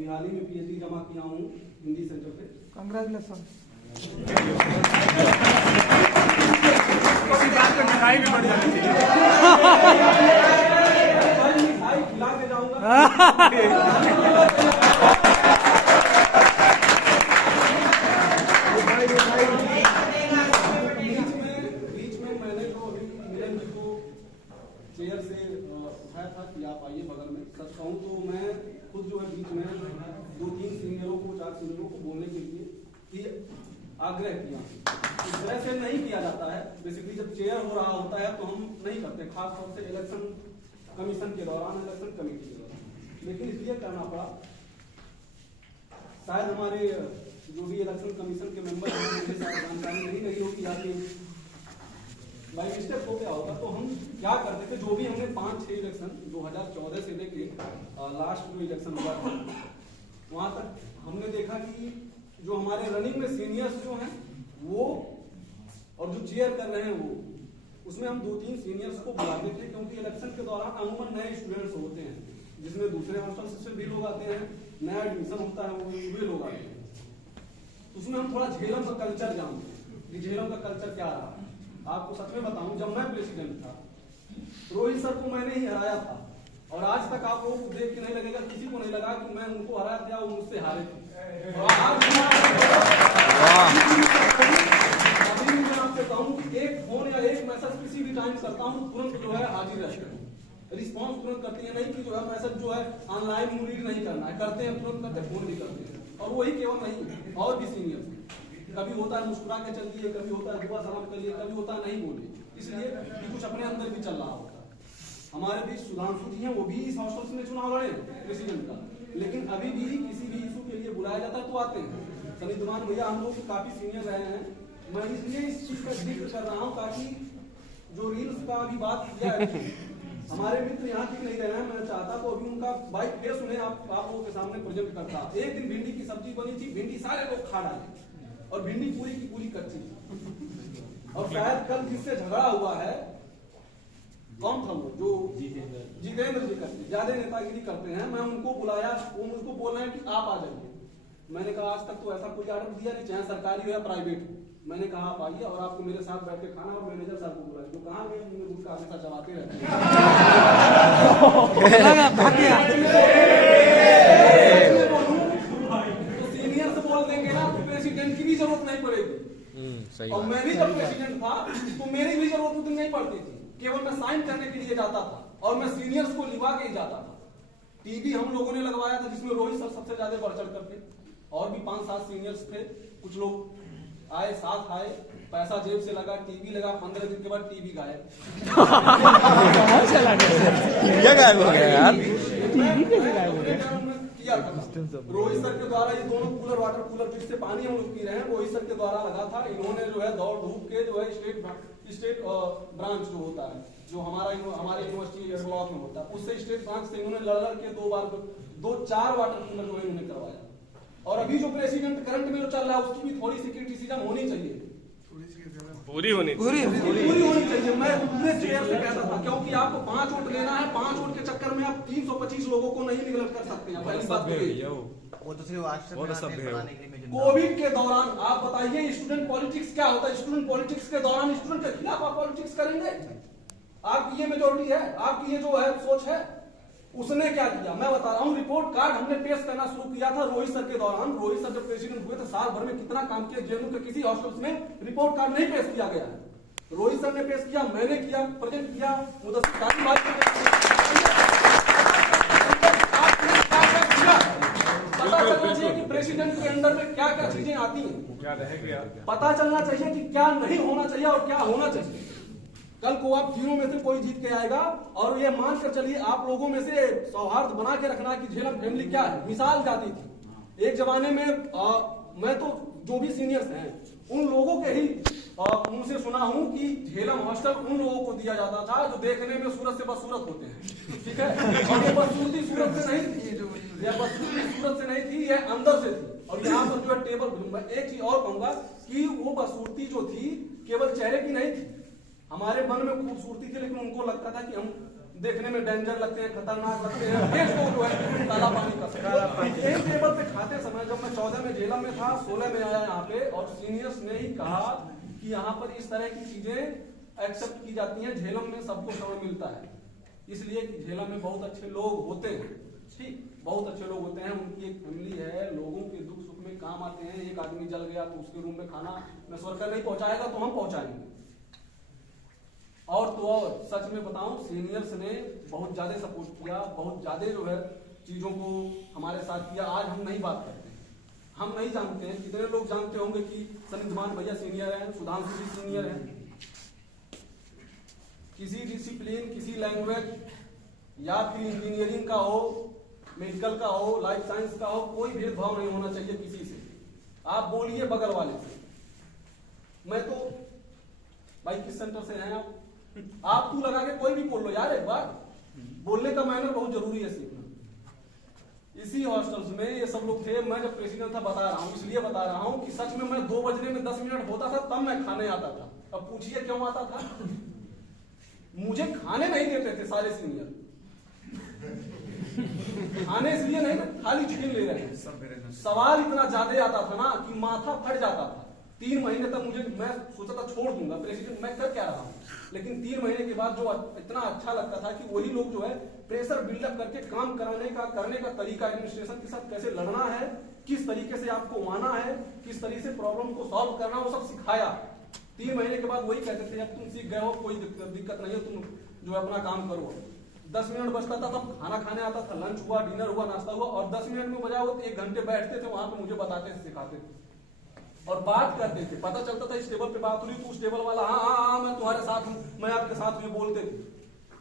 अभी हाल ही में PhD जमा किया हूँ हिंदी सेंटर पे। कंग्रेचुलेशन। मिठाई खिला के जाऊंगा। बीच में मैंने तो अभी मिलन जी को चेयर से उठाया था कि आप आइए बगल में। सच कहूँ तो मैं खुद जो है बीच में 2-3 सीनियरों को 4 सीनियरों को बोलने के लिए कि आग्रह किया। इस तरह से नहीं किया जाता है। बेसिकली जब चेयर हो रहा होता है तो हम नहीं करते, खास तौर से इलेक्शन कमीशन के दौरान, इलेक्शन कमेटी के दौरान। लेकिन इसलिए करना पड़ा, शायद हमारे जो भी इलेक्शन कमीशन के मेंबर हैं उनके साथ जानकारी नहीं रही होगी या फिर बाई मिस्टेक हो गया होगा। तो हम क्या करते थे, जो भी हमने 5-6 इलेक्शन 2014 से लेके लास्ट जो इलेक्शन हुआ था वहां तक हमने देखा कि जो हमारे रनिंग में सीनियर्स जो हैं वो और जो चेयर कर रहे हैं वो, उसमें हम 2-3 सीनियर्स को बुलाते थे, क्योंकि इलेक्शन के दौरान अमूमन नए स्टूडेंट्स होते हैं जिसमें दूसरे हॉस्टल से भी लोग आते हैं, नया एडमिशन होता है वो भी लोग आते हैं। उसमें हम थोड़ा झेलम का कल्चर जानते हैं कि झेलम का कल्चर क्या रहा। आपको सच में बताऊं, जब मैं प्रेसिडेंट था रोहित सर को मैंने ही हराया था, और आज तक आप लोगों को देख के नहीं लगेगा, किसी को नहीं लगा कि मैं उनको हराया था, वो मुझसे हारे थे। और आज मैं आपसे कहूं कि एक फोन या एक मैसेज किसी भी टाइम करता हूं, तुरंत जो है हाजिर रहते हैं, रिस्पॉन्स तुरंत करती है। नहीं कि जो है मैसेज जो है ऑनलाइन रीड नहीं करना है, करते हैं तुरंत करते, फोन भी करते हैं। और वही केवल नहीं, और भी सीनियर कभी होता है मुस्कुरा के चलिए, कभी होता है दुआ सलाम करिए, कभी होता है नहीं बोलिए, इसलिए कि कुछ अपने अंदर भी चल रहा होता है। हमारे बीच सुधांशु जी हैं, वो भी इस हॉस्टल में चुनाव लड़े प्रेसिडेंट का, लेकिन अभी भी किसी भी इशू के लिए बुलाया जाता है तो आते हैं। सनिधमान भैया हम लोग काफी सीनियर रहे हैं, मैं इसलिए इस चीज का जिक्र कर रहा हूँ ताकि जो रील्स का अभी बात किया है, हमारे मित्र यहाँ तक नहीं रहे हैं, मैं चाहता तो अभी उनका बाइक फेस उन्हें आप लोगों के सामने प्रेजेंट करता। एक दिन भिंडी की सब्जी बनी थी, भिंडी सारे लोग खा डाले और भिंडी पूरी की पूरी कच्ची थी। और शायद कल जिससे झगड़ा हुआ है, कौन था वो, जो जितेंद्र जी करते, ज्यादा नेतागिरी करते हैं, मैं उनको बुलाया, वो मुझको बोल रहे हैं कि आप आ जाइए। मैंने कहा आज तक तो ऐसा कोई ऑर्डर दिया नहीं, चाहे सरकारी हो या प्राइवेट हो। मैंने कहा आप आइए और आपको मेरे साथ बैठ के खाना, और मैनेजर साहब को बुलाया, जो कहाँ गए उनका हमेशा चबाते रहते हैं। तो सीनियर से बोल देंगे ना तो प्रेसिडेंट की भी जरूरत नहीं पड़ेगी। और मैं भी जब प्रेसिडेंट था तो मेरी भी जरूरत उतनी नहीं पड़ती थी, केवल मैं साइन करने के लिए जाता था और मैं सीनियर्स को लिवा के ही जाता था। टीवी हम लोगों ने लगवाया था जिसमें रोहित सर सबसे ज्यादा बढ़ चढ़ करके, और भी 5-7 सीनियर्स थे। कुछ लोग आए, साथ आए, पैसा जेब से लगा, टीवी लगा, 15 दिन के बाद टीवी गायब। रोहित सर के द्वारा ये दोनों कूलर, वाटर कूलर जिससे पानी हम लोग पी रहे हैं, रोहित सर के द्वारा लगा था। इन्होंने जो है दौड़ धूप के जो है स्टेट ब्रांच जो होता है, जो हमारे यूनिवर्सिटी ब्लॉक में होता है, उससे स्टेट ब्रांच से इन्होंने लड़ के 2-4 वाटर कूलर जो है इन्होंने करवाया। और अभी जो प्रेसिडेंट करंट में जो चल रहा है उसकी भी थोड़ी सी क्रिटिसिज्म होनी चाहिए, पूरी होनी चाहिए। मैं पूरे चेयर से कहता था, क्योंकि आपको 5 वोट लेना है, 5 वोट के चक्कर में आप 325 लोगों को नहीं निगलेक्ट कर सकते हैं। पहली बात कोविड के दौरान आप बताइए स्टूडेंट पॉलिटिक्स क्या होता है? स्टूडेंट पॉलिटिक्स के दौरान स्टूडेंट के खिलाफ आप पॉलिटिक्स करेंगे? आपकी ये मेजोरिटी है, आपकी ये जो है सोच है। उसने क्या किया मैं बता रहा हूँ, रिपोर्ट कार्ड हमने पेश करना शुरू किया था रोहित सर के दौरान। रोहित सर जब प्रेसिडेंट हुए तो साल भर में कितना काम किया, जेएनयू के किसी हॉस्टल्स में रिपोर्ट कार्ड नहीं पेश किया गया है। रोहित सर ने पेश किया, मैंने किया, प्रेजेंट किया, पता चलना चाहिए कि प्रेसिडेंट के अंडर में क्या क्या चीजें आती हैं, क्या रह गया, पता चलना चाहिए कि क्या नहीं होना चाहिए और क्या होना चाहिए। कल को आप 0 में से कोई जीत के आएगा, और ये मानकर चलिए आप लोगों में से सौहार्द बना के रखना कि झेलम फैमिली क्या है। मिसाल जाती थी एक जमाने में, मैं तो जो भी सीनियर्स हैं उन लोगों के ही उनसे सुना हूं कि झेलम हॉस्टल उन लोगों को दिया जाता था जो देखने में सूरत से बदसूरत होते हैं, ठीक है। और ये बदसूरती सूरत से नहीं थी, ये बदसूरती सूरत से नहीं थी, ये अंदर से थी। और यहाँ पर जो है टेबल, मैं एक चीज और कहूंगा कि वो बदसूरती जो थी केवल चेहरे की नहीं थी, हमारे मन में खूबसूरती थी, लेकिन उनको लगता था कि हम देखने में डेंजर लगते हैं, खतरनाक लगते हैं, फेस को जो है काला पानी का 2014 में झेलम में था, 16 में आया यहाँ पे, और सीनियर्स ने ही कहा कि यहाँ पर इस तरह की चीजें एक्सेप्ट की जाती हैं, झेलम में सबको समय मिलता है, इसलिए कि झेलम में बहुत अच्छे लोग होते हैं, ठीक, बहुत अच्छे लोग होते हैं, उनकी एक फैमिली है, लोगों के दुख सुख में काम आते हैं। एक आदमी जल गया तो उसके रूम में खाना में वर्कर नहीं पहुंचाएगा तो हम पहुंचाएंगे। और तो और सच में बताऊं, सीनियर्स ने बहुत ज्यादा सपोर्ट किया, बहुत ज्यादा जो है चीजों को हमारे साथ किया। आज हम नहीं बात करते, हम नहीं जानते हैं, कितने लोग जानते होंगे कि सनिधमान भैया सीनियर हैं, सुधांशु जी सीनियर हैं। किसी डिसिप्लिन, किसी लैंग्वेज या फिर इंजीनियरिंग का हो, मेडिकल का हो, लाइफ साइंस का हो, कोई भेदभाव नहीं होना चाहिए किसी से। आप बोलिए बगल वाले से, मैं तो भाई किस सेंटर से हैं आप तू लगा के कोई भी बोल लो यार, एक बार बोलने का मैनर बहुत जरूरी है सीखना। इसी हॉस्टल्स में ये सब लोग थे, मैं जब प्रेसिडेंट था, बता रहा हूँ, इसलिए बता रहा हूँ कि सच में मैं 2 बजने में 10 मिनट होता था तब मैं खाने आता था। अब पूछिए क्यों आता था? मुझे खाने नहीं देते थे सारे सीनियर, खाने इसलिए नहीं, थाली छीन ले रहे हैं। सवाल इतना ज्यादा आता था ना कि माथा फट जाता था। 3 महीने तक मुझे, मैं सोचा था छोड़ दूंगा प्रेसिडेंट, मैं कर क्या रहा हूँ, लेकिन 3 महीने के बाद जो इतना अच्छा लगता था कि वही लोग जो है प्रेशर बिल्डअप करके काम करने का तरीका, एडमिनिस्ट्रेशन के साथ कैसे लड़ना है, किस तरीके से आपको माना है, किस तरीके से प्रॉब्लम को सॉल्व करना, वो सब सिखाया। 3 महीने के बाद वही कहते थे, अब तुम सीख गए हो, कोई दिक्कत नहीं है, तुम जो है अपना काम करो। 10 मिनट बचता था तब खाना खाने आता था, लंच हुआ, डिनर हुआ, नाश्ता हुआ, और 10 मिनट में बजाय वो 1 घंटे बैठते थे वहां पे, मुझे बताते थे, सिखाते थे और बात करते थे। पता चलता था इस टेबल पे बात हो रही, तो उस टेबल वाला हाँ मैं तुम्हारे साथ हूँ, मैं आपके साथ हूँ, बोलते थे।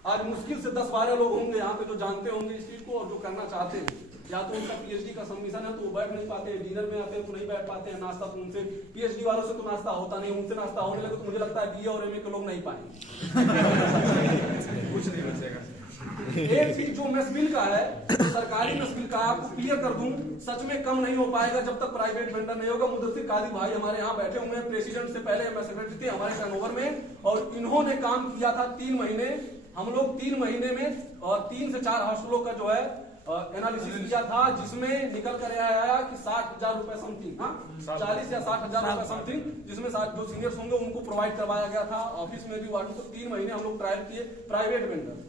आज मुश्किल से 10-12 लोग होंगे यहाँ पे जो जानते होंगे इस चीज को और जो करना चाहते हैं। या तो उनका पीएचडी का सबमिशन है तो वो बैठ नहीं पाते, डिनर में आते हैं तो नहीं बैठ पाते हैं, नाश्ता तो उनसे, पीएचडी वालों से तो नाश्ता होता नहीं, उनसे नाश्ता होने लगे तो मुझे लगता है बीए और एमए के लोग नहीं पाएंगे। कुछ नहीं बचेगा। एक चीज जो मेस बिल का है, सरकारी मेस बिल का आपको क्लियर कर दूं, सच में कम नहीं हो पाएगा जब तक प्राइवेट वेंडर नहीं होगा। मुदस्सिर कादिर भाई हमारे यहाँ बैठे हुए हैं, प्रेसिडेंट से पहले मैं सेक्रेटरी थे हमारे टर्नओवर में, और इन्होंने काम किया था 3 महीने। हम लोग 3 महीने में और 3 से 4 हॉस्टलों का जो है एनालिसिस किया था, जिसमें निकल कर आया कि 60,000 रुपए समथिंग, 40 या 60,000 रुपए समथिंग, जिसमें जो सीनियर्स होंगे उनको प्रोवाइड करवाया गया था। ऑफिस में भी वार्डन को 3 महीने हम लोग ट्रायल किए प्राइवेट वेंडर।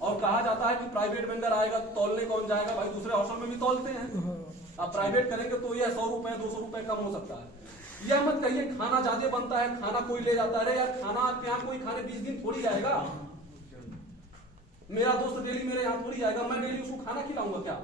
और कहा जाता है कि प्राइवेट वेंडर आएगा तो तौलने कौन जाएगा? भाई दूसरे हॉस्टल में भी तौलते हैं। अब प्राइवेट करेंगे तो ये 100 रुपए 200 रुपए कम हो सकता है। यह मत कहिए खाना ज्यादा बनता है, खाना कोई ले जाता है। यार खाना आपके यहाँ कोई खाने 20 दिन थोड़ी आएगा। मेरा दोस्त डेली मेरे यहाँ थोड़ी आएगा, मैं डेली उसको खाना खिलाऊंगा क्या?